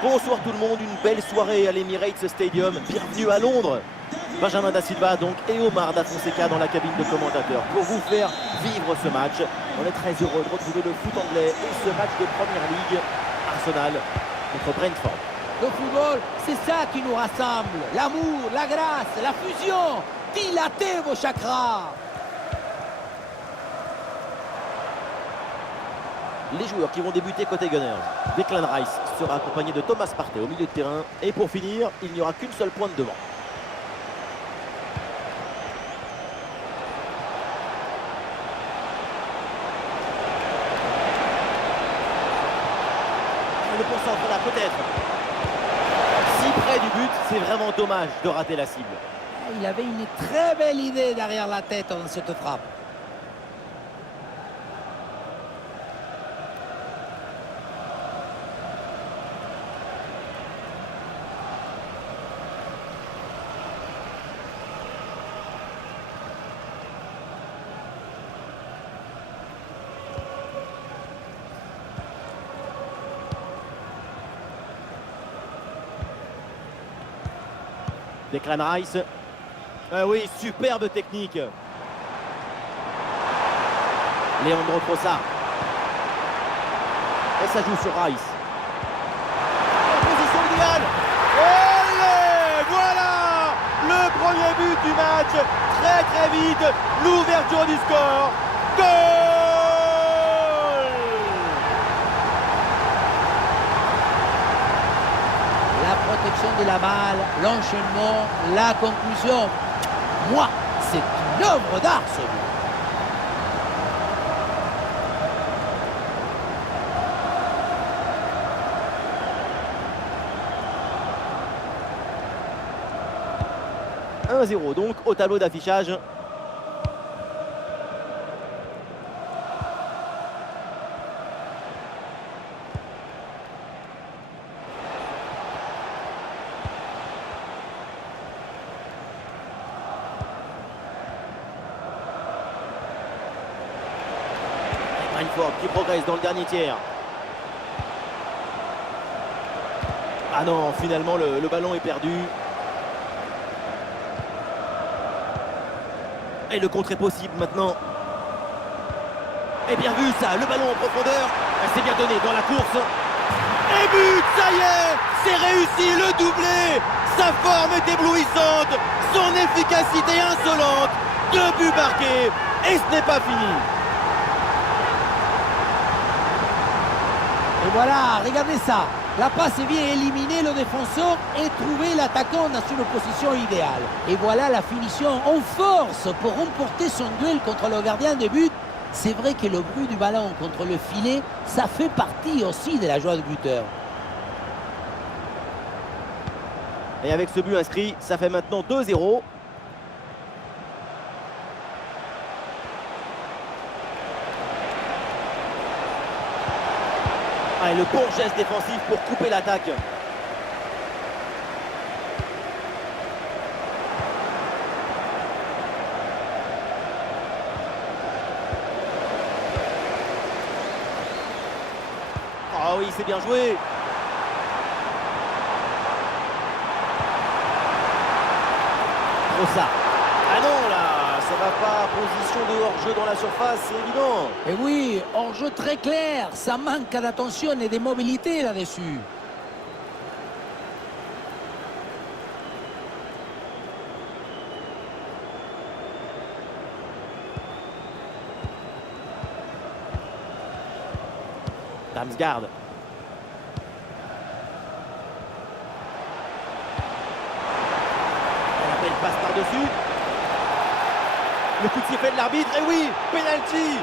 Bonsoir tout le monde, une belle soirée à l'Emirates Stadium. Bienvenue à Londres. Benjamin Da Silva donc et Omar Da Fonseca dans la cabine de commentateurs pour vous faire vivre ce match. On est très heureux de retrouver le foot anglais et ce match de Première Ligue. Arsenal contre Brentford. Le football, c'est ça qui nous rassemble. L'amour, la grâce, la fusion. Dilatez vos chakras. Les joueurs qui vont débuter côté Gunners. Declan Rice sera accompagné de Thomas Partey au milieu de terrain. Et pour finir, il n'y aura qu'une seule pointe devant. Le concentre là peut-être. Si près du but, c'est vraiment dommage de rater la cible. Il avait une très belle idée derrière la tête dans cette frappe. Declan Rice. Ah oui, superbe technique. Leandro Trossard. Et ça joue sur Rice. Position idéale. Olé, voilà le premier but du match. Très très vite. L'ouverture du score. Goal! La protection de la balle, l'enchaînement, la conclusion. Moi, c'est une œuvre d'art ce but. « 1-0 donc au tableau d'affichage. Brentford qui progresse dans le dernier tiers. Ah non, finalement le ballon est perdu. Et le contre est possible maintenant. Et bien vu ça, le ballon en profondeur. C'est bien donné dans la course. Et but, ça y est, c'est réussi, le doublé. Sa forme est éblouissante, son efficacité insolente. 2 buts marqués et ce n'est pas fini. Et voilà, regardez ça. La passe vient éliminer le défenseur et trouver l'attaquant dans une position idéale. Et voilà la finition en force pour remporter son duel contre le gardien de but. C'est vrai que le bruit du ballon contre le filet, ça fait partie aussi de la joie du buteur. Et avec ce but inscrit, ça fait maintenant 2-0. Ah, et le bon geste défensif pour couper l'attaque. Ah oui, c'est bien joué. Trossard. Ah non, là, ça va pas. Position de hors-jeu dans la surface, c'est évident. Et oui, hors-jeu très clair. Ça manque d'attention et de mobilité là-dessus. Damsgaard. La belle passe par-dessus. Le coup de sifflet de l'arbitre, et oui, penalty.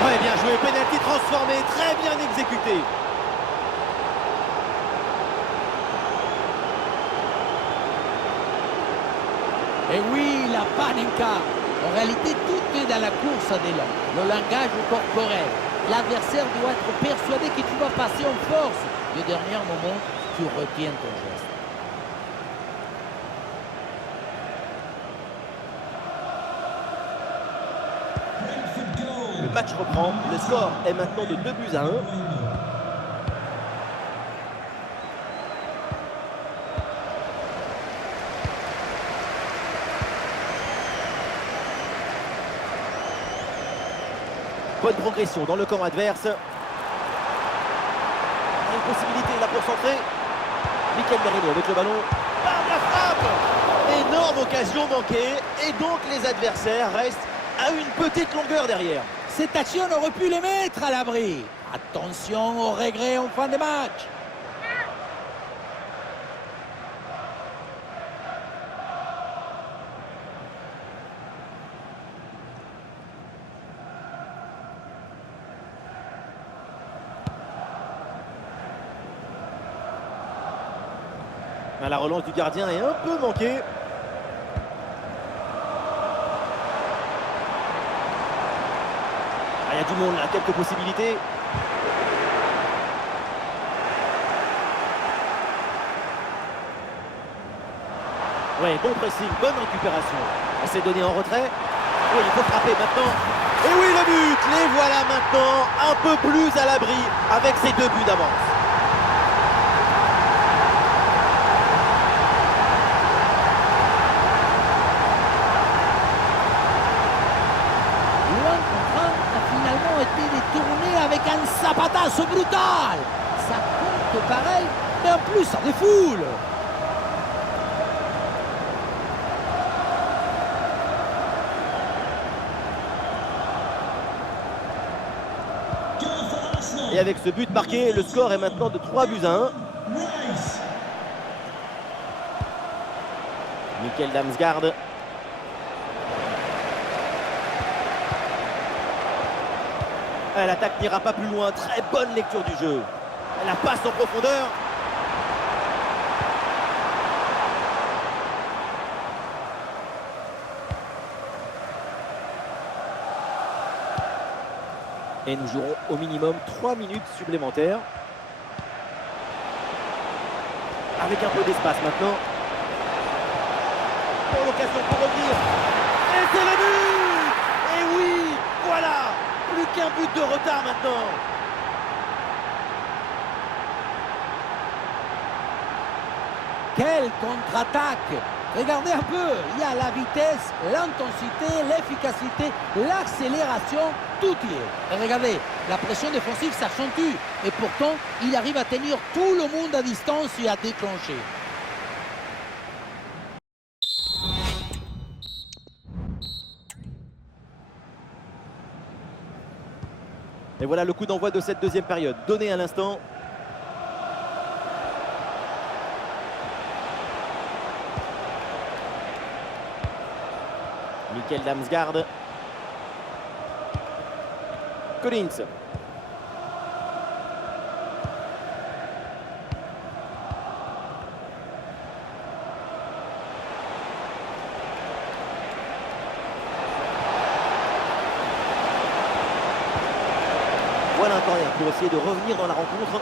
Ouais, bien joué, penalty transformé, très bien exécuté. Et oui, la panenka. En réalité, tout est dans la course à d'élan. Le langage corporel. L'adversaire doit être persuadé que tu vas passer en force. Le dernier moment, tu retiens ton geste. Le match reprend. Le score est maintenant de 2-1. Bonne progression dans le camp adverse. Une possibilité là pour centrer. Mikel Merino avec le ballon. Bam, la frappe. Énorme occasion manquée. Et donc les adversaires restent à une petite longueur derrière. Cette action aurait pu les mettre à l'abri. Attention au regret en fin de match. La relance du gardien est un peu manquée. Il y a du monde là, quelques possibilités. Ouais, bon pressing, bonne récupération. Elle s'est donnée en retrait. Oui, il faut frapper maintenant. Et oui, le but. Les voilà maintenant un peu plus à l'abri avec ces 2 buts d'avance. Avec un zapatazo brutal. Ça compte pareil, mais en plus ça défoule. Et avec ce but marqué, le score est maintenant de 3-1. Mikkel Damsgaard. L'attaque n'ira pas plus loin. Très bonne lecture du jeu. La passe en profondeur. Et nous jouerons au minimum 3 minutes supplémentaires. Avec un peu d'espace maintenant. Pour l'occasion pour revenir. Et c'est le but! Et oui, voilà! Plus qu'un but de retard maintenant. Quelle contre-attaque! Regardez un peu, il y a la vitesse, l'intensité, l'efficacité, l'accélération, tout y est. Et regardez, la pression défensive s'accentue. Et pourtant, il arrive à tenir tout le monde à distance et à déclencher. Et voilà le coup d'envoi de cette deuxième période, donné à l'instant. Mikkel Damsgaard. Collins. Voilà un corner pour essayer de revenir dans la rencontre.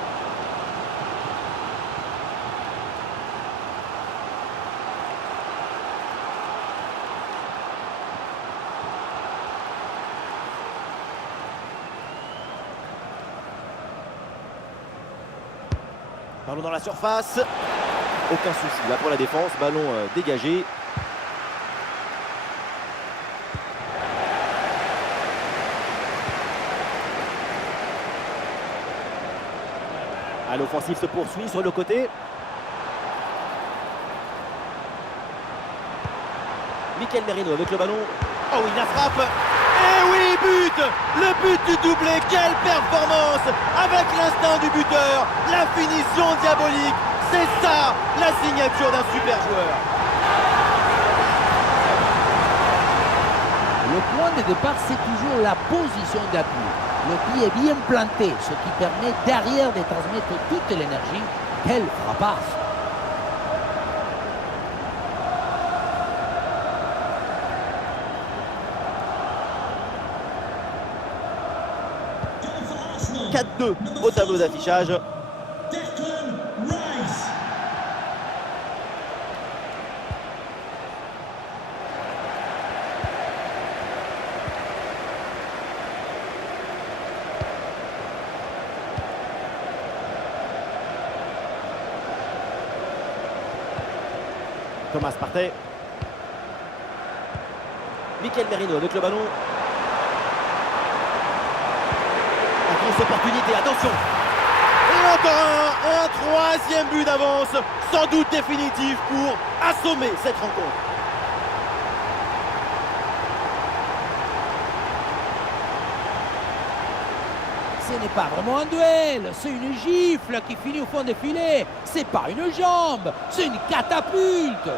Ballon dans la surface. Aucun souci là pour la défense. Ballon dégagé. L'offensive se poursuit sur le côté. Mikel Merino avec le ballon. Oh oui, la frappe. Et oui, but. Le but du doublé. Quelle performance. Avec l'instinct du buteur. La finition diabolique. C'est ça, la signature d'un super joueur. Le point de départ, c'est toujours la position d'appui. Le pied est bien planté, ce qui permet derrière de transmettre toute l'énergie. Quelle frappasse! 4-2 au tableau d'affichage. Thomas Partey. Mikel Merino avec le ballon. La grosse opportunité, attention. Et encore un troisième but d'avance, sans doute définitif pour assommer cette rencontre. Ce n'est pas vraiment un duel, c'est une gifle qui finit au fond des filets. C'est pas une jambe, c'est une catapulte.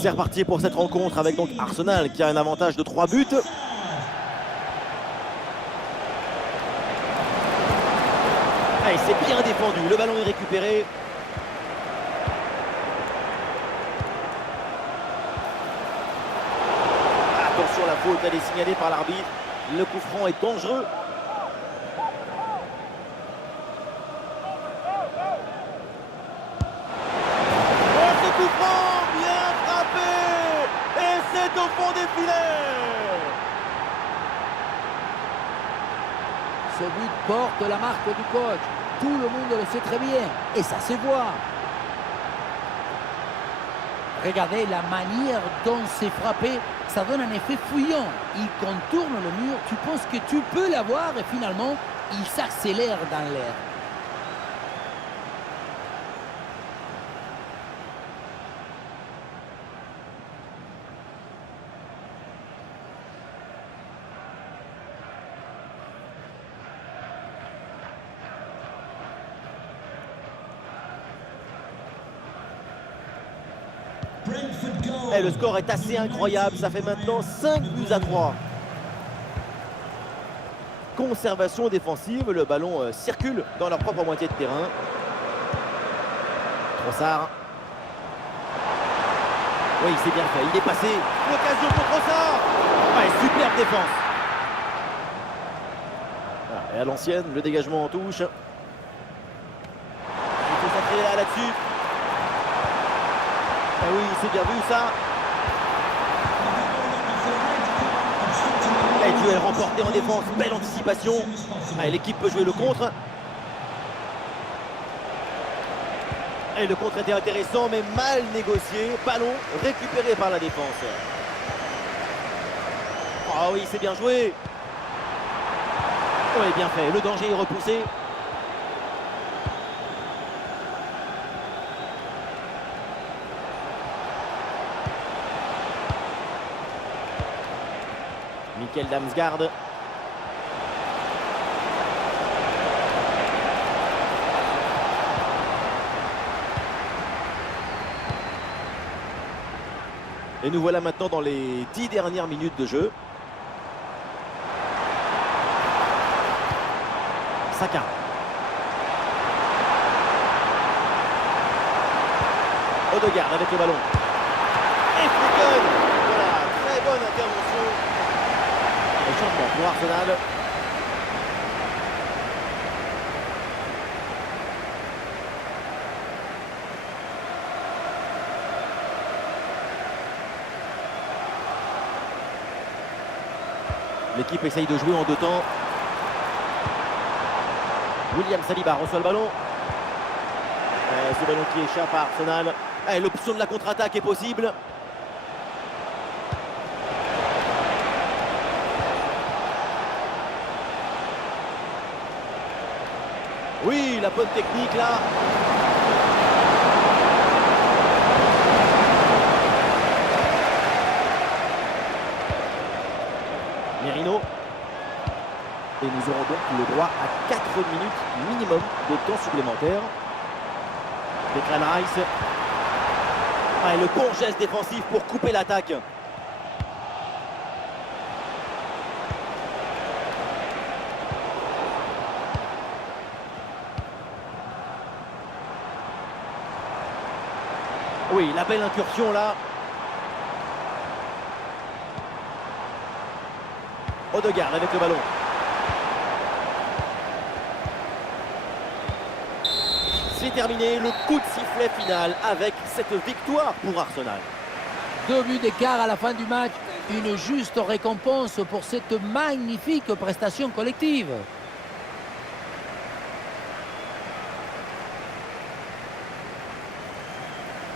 C'est reparti pour cette rencontre avec donc Arsenal qui a un avantage de 3 buts. Allez, c'est bien défendu, le ballon est récupéré. Attention, la faute, elle est signalée par l'arbitre. Le coup franc est dangereux. Oh, ce coup franc, bien frappé! Et c'est au fond des filets! Ce but porte la marque du coach. Tout le monde le sait très bien. Et ça se voit. Regardez la manière dont c'est frappé. Ça donne un effet fouillant. Il contourne le mur. Tu penses que tu peux l'avoir et finalement, il s'accélère dans l'air. Et le score est assez incroyable, ça fait maintenant 5 buts à 3. Conservation défensive, le ballon circule dans leur propre moitié de terrain. Trossard. Oui, c'est bien fait, il est passé. L'occasion pour Trossard. Ouais, superbe défense. Ah, et à l'ancienne, le dégagement en touche. Il faut s'entraîner là-dessus. Ah oui, c'est bien vu ça. Et duel remporté en défense, belle anticipation. Allez, l'équipe peut jouer le contre. Et le contre était intéressant mais mal négocié. Ballon récupéré par la défense. Ah oui, c'est bien joué. Oui, bien fait. Le danger est repoussé. Mikkel Damsgaard. Et nous voilà maintenant dans les 10 dernières minutes de jeu. Saka. Odegaard avec le ballon. Et Foden. Voilà, très bonne intervention. Et changement pour Arsenal. L'équipe essaye de jouer en deux temps. William Saliba reçoit le ballon. Ce ballon qui échappe à Arsenal. L'option de la contre-attaque est possible. Oui, la bonne technique là. Merino. Et nous aurons donc le droit à 4 minutes minimum de temps supplémentaire. Declan Rice. Ah, et le bon geste défensif pour couper l'attaque. Oui, la belle incursion là. Odegaard avec le ballon. C'est terminé, le coup de sifflet final avec cette victoire pour Arsenal. 2 buts d'écart à la fin du match, une juste récompense pour cette magnifique prestation collective.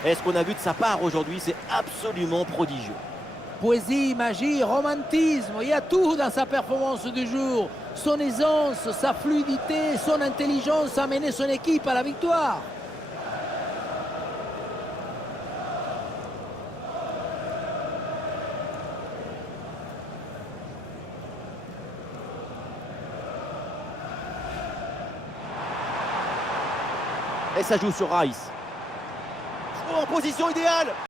Et ce qu'on a vu de sa part aujourd'hui, c'est absolument prodigieux. Poésie, magie, romantisme, il y a tout dans sa performance du jour. Son aisance, sa fluidité, son intelligence a mené son équipe à la victoire. Et ça joue sur Rice. Oh, en position idéale.